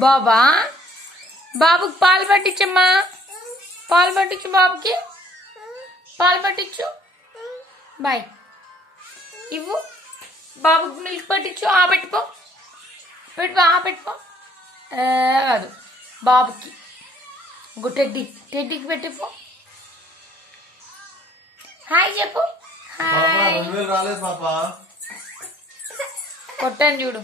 బాబా బాబుకి పాలు పట్టించమ్మా. పాలు పట్టించు బాబుకి. పాలు పట్టించు. బాయ్ ఇవ్వు. బాబుకి మిల్క్ పట్టించు. ఆ పెట్టుకో. పెట్టుకో. ఆ పెట్టుకో. కాదు బాబుకి టెడ్డీకి పెట్టిపో. హాయ్ చెప్పు. హాయ్. కొట్టాను చూడు.